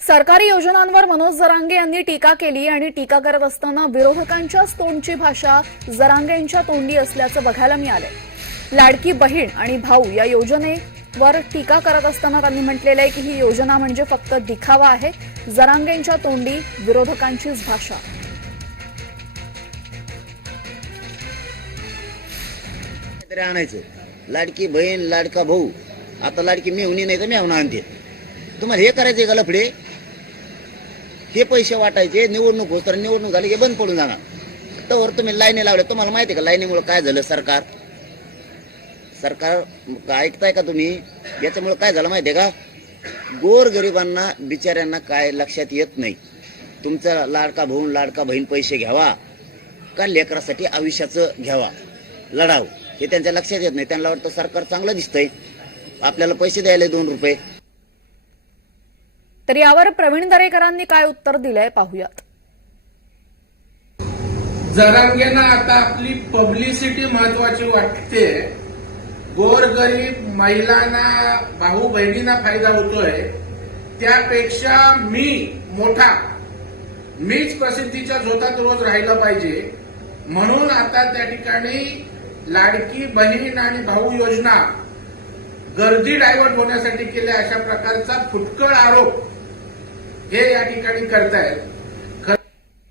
सरकारी योजनांवर मनोज जरांगे यांनी टीका केली आणि टीका करत असताना विरोधकांच्याच तोंडची भाषा जरांगे यांच्या तोंडी असल्याचं बघायला मिळालंय लाडकी बहीण आणि भाऊ या योजनेवर टीका करत असताना त्यांनी म्हटलेलं आहे की ही योजना म्हणजे फक्त दिखावा आहे. जरांगेंच्या तोंडी विरोधकांचीच भाषा. आणायचं. लाडकी बहीण लाडका भाऊ. आता लाडकी मेहुणी नाही तर मेहुणा आणते. तुम्हाला हे करायचंय का लफडे? हे पैसे वाटायचे निवडणूक होत तर निवडणूक झाली हे बंद पडून जाणार. तर तुम्ही लाईनी लावल्या. तुम्हाला माहिती आहे का लाईनीमुळे काय झालं सरकार? सरकार ऐकताय का तुम्ही? याच्यामुळे काय झालं माहिती आहे का? गोरगरिबांना बिचाऱ्यांना काय लक्षात येत नाही. तुमचा लाडका भाऊ लाडका बहीण पैसे घ्यावा का लेकरासाठी आयुष्याचं घ्यावा? लढाव. हे त्यांच्या लक्षात येत नाही. त्यांना वाटतं सरकार चांगलं दिसतंय. आपल्याला पैसे द्यायला दोन रुपये. तर यावर प्रवीण दरेकरांनी काय उत्तर दिलंय पाहूयात. जरांगेना आता आपली पब्लिसिटी महत्वाची वाटते. गोरगरीब महिलांना भाऊ बहिणींना फायदा होतोय. त्यापेक्षा मी मोठा. मीच प्रसिद्धीच्या झोतात रोज राहिलं पाहिजे. म्हणून आता त्या ठिकाणी लाडकी बहीण आणि भाऊ योजना गर्दी डायव्हर्ट होण्यासाठी केल्या अशा प्रकारचा फुटकळ आरोप. हे या ठिकाणी करतायत.